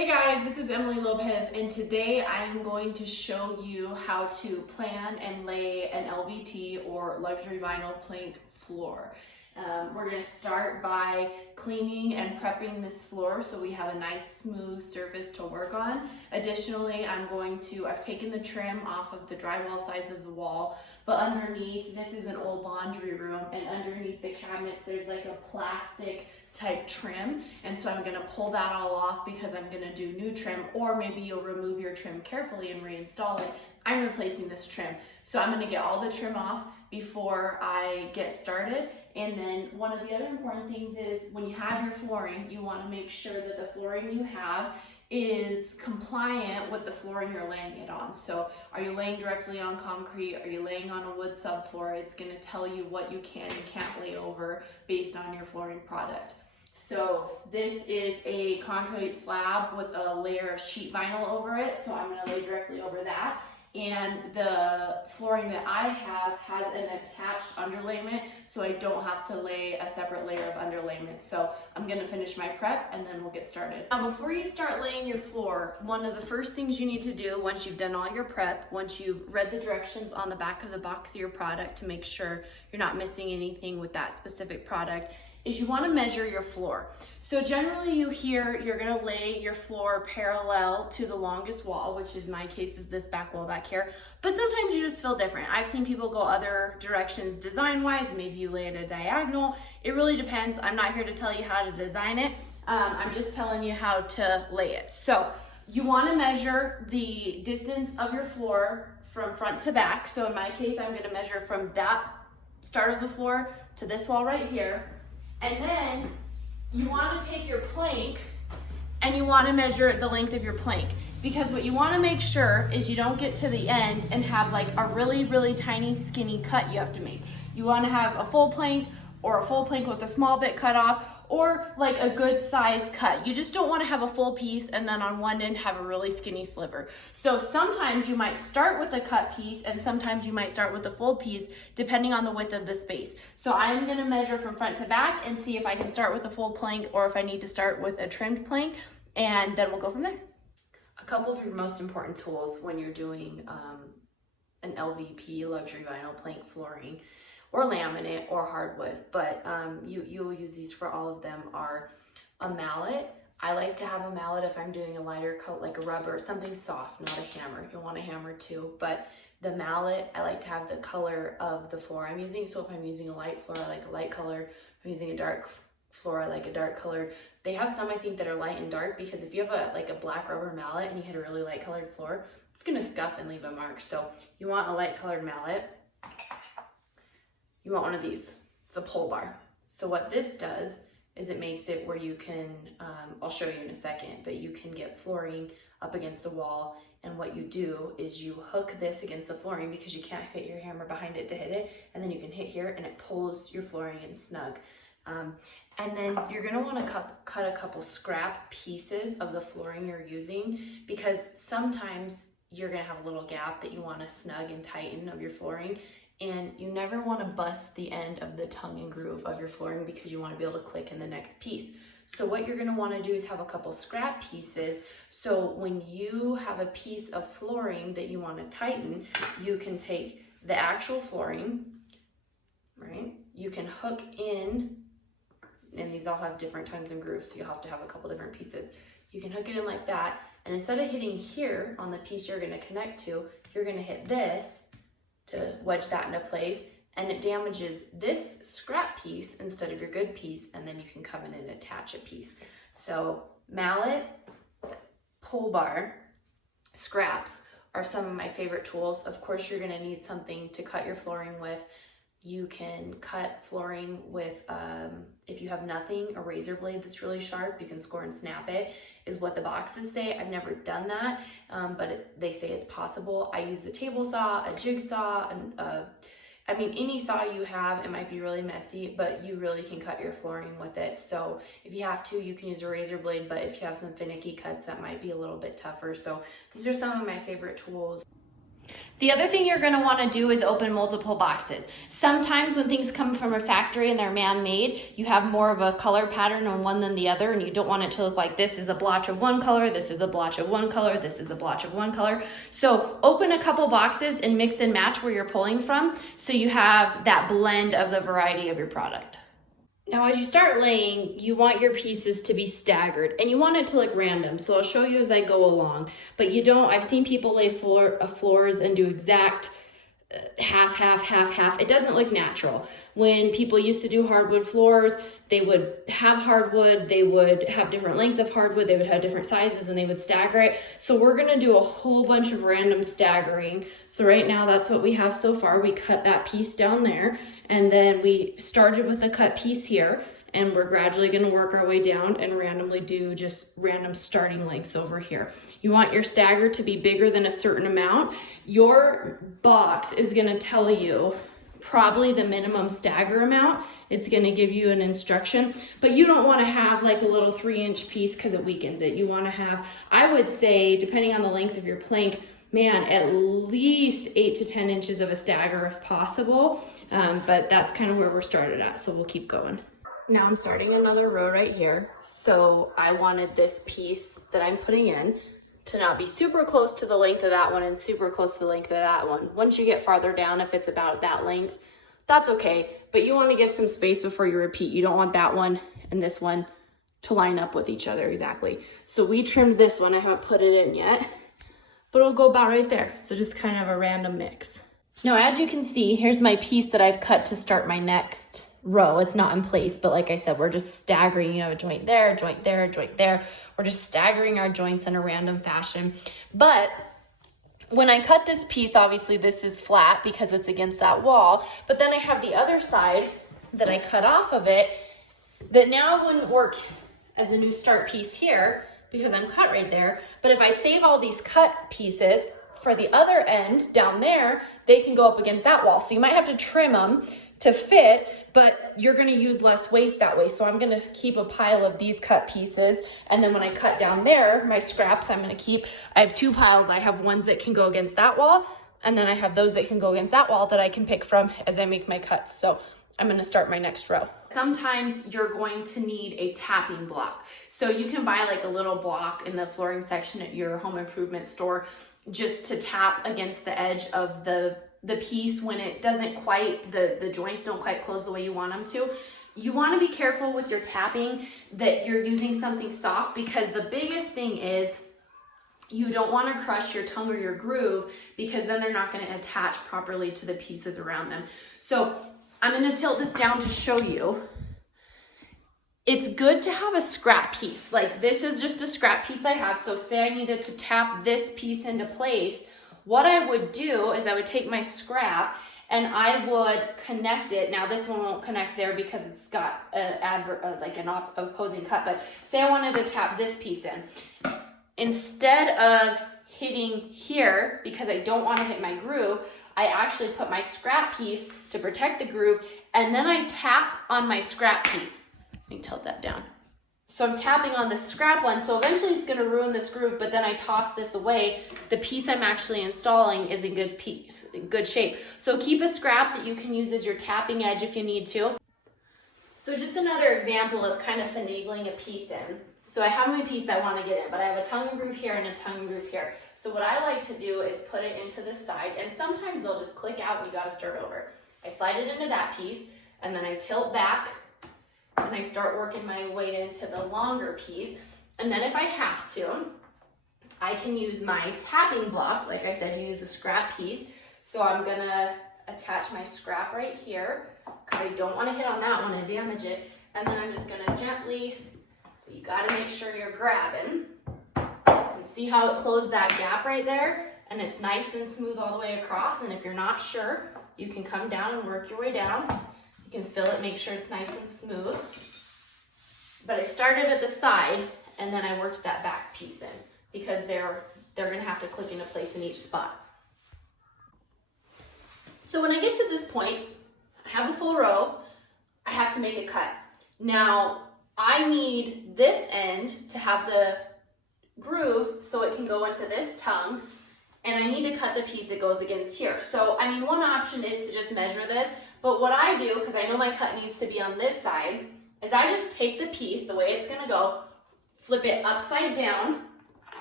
Hey guys, this is Emily Lopez, and today I am going to show you how to plan and lay an LVT or luxury vinyl plank floor. We're going to start by cleaning and prepping this floor so we have a nice smooth surface to work on. Additionally, I've taken the trim off of the drywall sides of the wall, but underneath, this is an old laundry room, and underneath the cabinets there's like a plastic type trim, and so I'm going to pull that all off because I'm going to do new trim, or maybe you'll remove your trim carefully and reinstall it. I'm replacing this trim, so I'm going to get all the trim off before I get started. And then one of the other important things is when you have your flooring, you want to make sure that the flooring you have is compliant with the flooring you're laying it on. So are you laying directly on concrete? Are you laying on a wood subfloor? It's going to tell you what you can and can't lay over based on your flooring product. So this is a concrete slab with a layer of sheet vinyl over it, so I'm going to lay directly over that. And the flooring that I have has an attached underlayment, so I don't have to lay a separate layer of underlayment. So I'm going to finish my prep and then we'll get started. Now, before you start laying your floor, one of the first things you need to do once you've done all your prep, once you've read the directions on the back of the box of your product to make sure you're not missing anything with that specific product, is you want to measure your floor. So generally you hear you're going to lay your floor parallel to the longest wall, which in my case is this back wall back here, but sometimes you just feel different. I've seen people go other directions design wise. Maybe you lay it a diagonal. It really depends. I'm not here to tell you how to design it. I'm just telling you how to lay it. So you want to measure the distance of your floor from front to back. So in my case, I'm going to measure from that start of the floor to this wall right here. And then you want to take your plank and you want to measure the length of your plank, because what you want to make sure is you don't get to the end and have like a really, really tiny skinny cut you have to make. You want to have a full plank or a full plank with a small bit cut off, or like a good size cut. You just don't want to have a full piece and then on one end have a really skinny sliver. So sometimes you might start with a cut piece and sometimes you might start with a full piece depending on the width of the space. So I'm going to measure from front to back and see if I can start with a full plank or if I need to start with a trimmed plank, and then we'll go from there. A couple of your most important tools when you're doing an LVP, luxury vinyl plank flooring, or laminate or hardwood, but you'll use these for all of them, are a mallet. I like to have a mallet if I'm doing a lighter coat, like a rubber, something soft, not a hammer. You'll want a hammer too, but the mallet, I like to have the color of the floor I'm using. So if I'm using a light floor, I like a light color. If I'm using a dark floor, I like a dark color. They have some, I think, that are light and dark, because if you have a black rubber mallet and you hit a really light colored floor, it's gonna scuff and leave a mark. So you want a light colored mallet. You want one of these. It's a pole bar. So what this does is it makes it where you can, I'll show you in a second, but you can get flooring up against the wall, and what you do is you hook this against the flooring because you can't fit your hammer behind it to hit it, and then you can hit here and it pulls your flooring in snug. And then you're gonna wanna cut a couple scrap pieces of the flooring you're using, because sometimes you're gonna have a little gap that you wanna snug and tighten of your flooring. And you never want to bust the end of the tongue and groove of your flooring because you want to be able to click in the next piece. So what you're going to want to do is have a couple scrap pieces. So when you have a piece of flooring that you want to tighten, you can take the actual flooring, right? You can hook in, and these all have different tongues and grooves, so you'll have to have a couple different pieces. You can hook it in like that, and instead of hitting here on the piece you're going to connect to, you're going to hit this to wedge that into place, and it damages this scrap piece instead of your good piece, and then you can come in and attach a piece. So mallet, pole bar, scraps are some of my favorite tools. Of course, you're gonna need something to cut your flooring with. You can cut flooring with, if you have nothing, a razor blade that's really sharp, you can score and snap it, is what the boxes say. I've never done that, but they say it's possible. I use a table saw, a jigsaw, and I mean, any saw you have. It might be really messy, but you really can cut your flooring with it. So if you have to, you can use a razor blade, but if you have some finicky cuts, that might be a little bit tougher. So these are some of my favorite tools. The other thing you're going to want to do is open multiple boxes. Sometimes when things come from a factory and they're man-made, you have more of a color pattern on one than the other, and you don't want it to look like this is a blotch of one color, this is a blotch of one color, this is a blotch of one color. So open a couple boxes and mix and match where you're pulling from so you have that blend of the variety of your product. Now, as you start laying, you want your pieces to be staggered and you want it to look random. So I'll show you as I go along, but you don't, I've seen people lay floors and do exact half, half, half, half. It doesn't look natural. When people used to do hardwood floors, they would have hardwood, they would have different lengths of hardwood, they would have different sizes, and they would stagger it. So we're gonna do a whole bunch of random staggering. So right now that's what we have so far. We cut that piece down there, and then we started with a cut piece here, and we're gradually going to work our way down and randomly do just random starting lengths over here. You want your stagger to be bigger than a certain amount. Your box is going to tell you probably the minimum stagger amount. It's going to give you an instruction, but you don't want to have like a little 3-inch piece because it weakens it. You want to have, I would say, depending on the length of your plank, man, at least 8 to 10 inches of a stagger if possible, but that's kind of where we're started at, so we'll keep going. Now I'm starting another row right here, so I wanted this piece that I'm putting in to not be super close to the length of that one and super close to the length of that one. Once you get farther down, if it's about that length, that's okay, but you want to give some space before you repeat. You don't want that one and this one to line up with each other exactly. So we trimmed this one, I haven't put it in yet, but it'll go about right there. So just kind of a random mix. Now, as you can see, here's my piece that I've cut to start my next row. It's not in place, but like I said, we're just staggering. You have a joint there, a joint there, a joint there. We're just staggering our joints in a random fashion. But when I cut this piece, obviously this is flat because it's against that wall, but then I have the other side that I cut off of it that now wouldn't work as a new start piece here because I'm cut right there. But if I save all these cut pieces for the other end down there, they can go up against that wall. So you might have to trim them to fit, but you're gonna use less waste that way. So I'm gonna keep a pile of these cut pieces. And then when I cut down there, my scraps, I have 2 piles. I have ones that can go against that wall, and then I have those that can go against that wall that I can pick from as I make my cuts. So I'm gonna start my next row. Sometimes you're going to need a tapping block. So you can buy like a little block in the flooring section at your home improvement store just to tap against the edge of the piece when it doesn't quite, the joints don't quite close the way you want them to. You want to be careful with your tapping that you're using something soft, because the biggest thing is you don't want to crush your tongue or your groove, because then they're not going to attach properly to the pieces around them. So I'm going to tilt this down to show you. It's good to have a scrap piece. Like this is just a scrap piece I have. So say I needed to tap this piece into place, what I would do is I would take my scrap and I would connect it. Now this one won't connect there because it's got an opposing cut, but say I wanted to tap this piece in. Instead of hitting here, because I don't want to hit my groove, I actually put my scrap piece to protect the groove, and then I tap on my scrap piece. Let me tilt that down. So I'm tapping on the scrap one, so eventually it's gonna ruin this groove, but then I toss this away. The piece I'm actually installing is in good shape. So keep a scrap that you can use as your tapping edge if you need to. So just another example of kind of finagling a piece in. So I have my piece I want to get in, but I have a tongue and groove here and a tongue and groove here. So what I like to do is put it into the side, and sometimes they'll just click out and you gotta start over. I slide it into that piece, and then I tilt back, and I start working my way into the longer piece. And then if I have to, I can use my tapping block. Like I said, use a scrap piece. So I'm gonna attach my scrap right here, because I don't want to hit on that one and damage it. And then I'm just gonna gently, you gotta make sure you're grabbing, and see how it closed that gap right there, and it's nice and smooth all the way across. And if you're not sure, you can come down and work your way down. You can fill it, make sure it's nice and smooth. But I started at the side, and then I worked that back piece in, because they're gonna have to click into place in each spot. So when I get to this point, I have a full row, I have to make a cut. Now, I need this end to have the groove so it can go into this tongue, and I need to cut the piece that goes against here. So, I mean, one option is to just measure this, but what I do, because I know my cut needs to be on this side, is I just take the piece, the way it's gonna go, flip it upside down,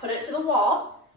put it to the wall,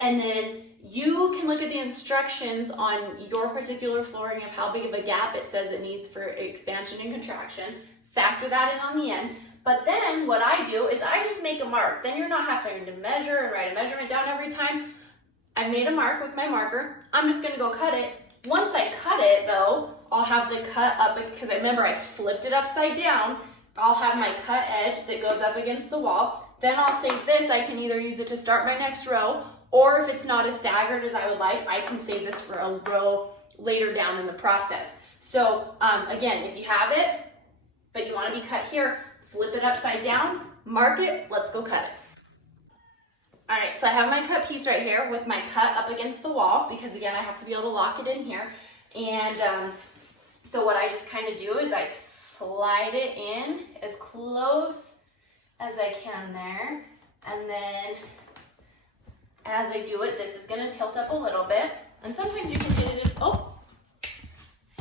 and then you can look at the instructions on your particular flooring of how big of a gap it says it needs for expansion and contraction, factor that in on the end. But then what I do is I just make a mark. Then you're not having to measure and write a measurement down every time. I made a mark with my marker. I'm just gonna go cut it. Once I cut it though, I'll have the cut up, because I remember I flipped it upside down. I'll have my cut edge that goes up against the wall. Then I'll save this. I can either use it to start my next row, or if it's not as staggered as I would like, I can save this for a row later down in the process. So again, if you have it, but you wanna be cut here, flip it upside down, mark it, let's go cut it. All right, so I have my cut piece right here with my cut up against the wall, because again, I have to be able to lock it in here. And so what I just kind of do is I slide it in as close as I can there. And then as I do it, this is gonna tilt up a little bit. And sometimes you can hit it in, oh,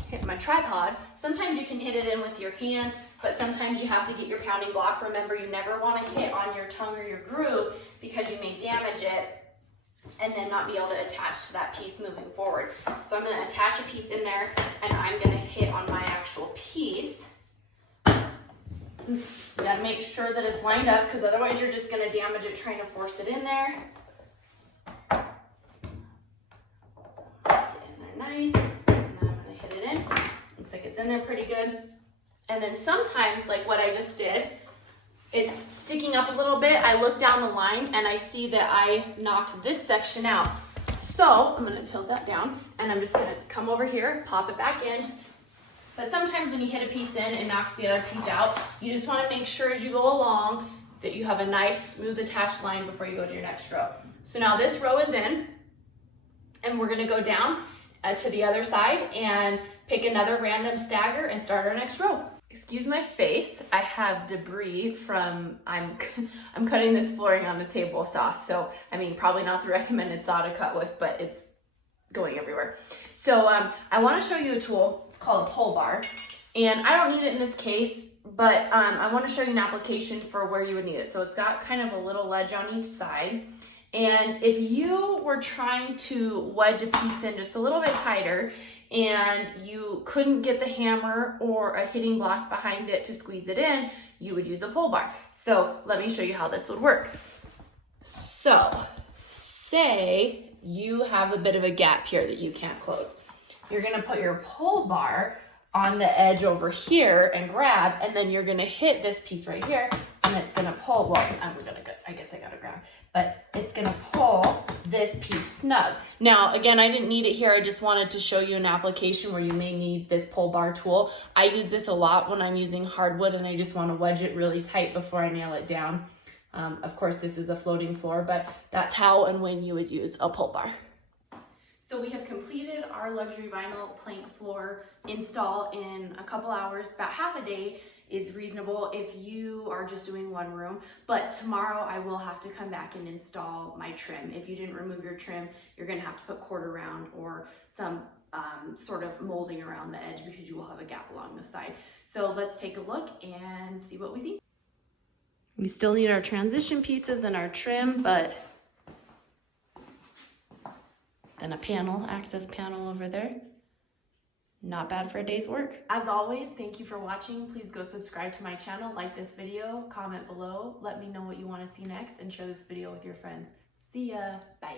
hit my tripod. Sometimes you can hit it in with your hand, but sometimes you have to get your pounding block. Remember, you never want to hit on your tongue or your groove, because you may damage it and then not be able to attach to that piece moving forward. So I'm going to attach a piece in there, and I'm going to hit on my actual piece. You got to make sure that it's lined up, because otherwise you're just going to damage it trying to force it in there. Get in there nice, and then I'm going to hit it in. Looks like it's in there pretty good. And then sometimes, like what I just did, it's sticking up a little bit. I look down the line and I see that I knocked this section out. So I'm gonna tilt that down, and I'm just gonna come over here, pop it back in. But sometimes when you hit a piece in, it knocks the other piece out. You just wanna make sure as you go along that you have a nice, smooth attached line before you go to your next row. So now this row is in, and we're gonna go down to the other side and pick another random stagger and start our next row. Excuse my face, I have debris from, I'm cutting this flooring on a table saw, so I mean, probably not the recommended saw to cut with, but it's going everywhere. So I want to show you a tool. It's called a pole bar, and I don't need it in this case, but I want to show you an application for where you would need it. So it's got kind of a little ledge on each side, and if you were trying to wedge a piece in just a little bit tighter, and you couldn't get the hammer or a hitting block behind it to squeeze it in, you would use a pole bar. So let me show you how this would work. So say you have a bit of a gap here that you can't close. You're gonna put your pole bar on the edge over here and grab, and then you're gonna hit this piece right here, and it's gonna pull, well, I guess I gotta grab, but it's gonna pull this piece snug. Now, again, I didn't need it here. I just wanted to show you an application where you may need this pole bar tool. I use this a lot when I'm using hardwood and I just wanna wedge it really tight before I nail it down. Of course, this is a floating floor, but that's how and when you would use a pole bar. So we have completed our luxury vinyl plank floor install in a couple hours. About half a day is reasonable if you are just doing one room, but tomorrow I will have to come back and install my trim. If you didn't remove your trim, you're gonna have to put quarter round or some sort of molding around the edge, because you will have a gap along the side. So let's take a look and see what we think. We still need our transition pieces and our trim, but then a panel, access panel over there. Not bad for a day's work. As always, thank you for watching. Please go subscribe to my channel, like this video, comment below, let me know what you want to see next, and share this video with your friends. See ya, bye.